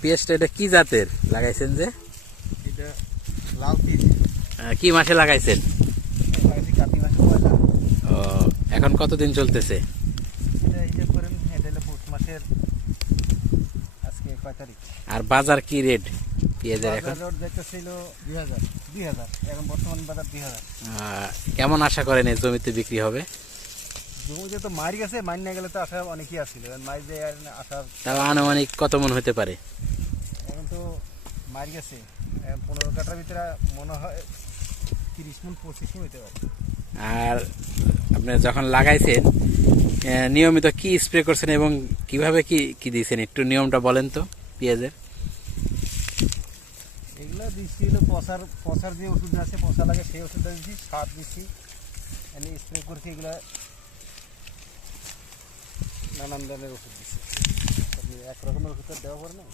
পেঁয়াজটা এটা কি জাতের লাগাইছেন যে? এটা লাল পিস। কি মাসে লাগাইছেন? লাগাইছি কার্তিক মাসে পয়লা। ও, এখন কতদিন চলতেছে? এটা হিসাব করেন, এটা হলো পৌষ মাসের আজকে কয় তারিখ। আর বাজার কি রেট পেঁয়াজের এখন? বাজার দেখতেছিল 2000 এখন বর্তমান বাজার 2000। কেমন আশা করেন এই জমিতে বিক্রি হবে? জমিতে তো মারি গেছে, মারি না গেলে তো আশা অনেকই আসছিল, মারি দিয়ে আশা তাও আনুমানিক কত মন হতে পারে? এখন তো মারি গেছে, 15 কাঠার ভিতরে মনে হয় 30 মন 25 মন হতে পারে। আর আপনি যখন লাগাইছেন নিয়মিত কি স্প্রে করছেন এবং কিভাবে কি কি দিয়েছেন একটু নিয়মটা বলেন তো পেঁয়াজের? এগুলো দিচ্ছি হলো পচার যে ওষুধ আছে, পচা লাগে সেই ওষুধটা দিচ্ছি, সার দিচ্ছি, এনে স্প্রে করছি। এগুলো নানান ধরনের ওষুধ দিচ্ছি, আপনি এক রকমের ওষুধটা দেওয়া পড়ে না।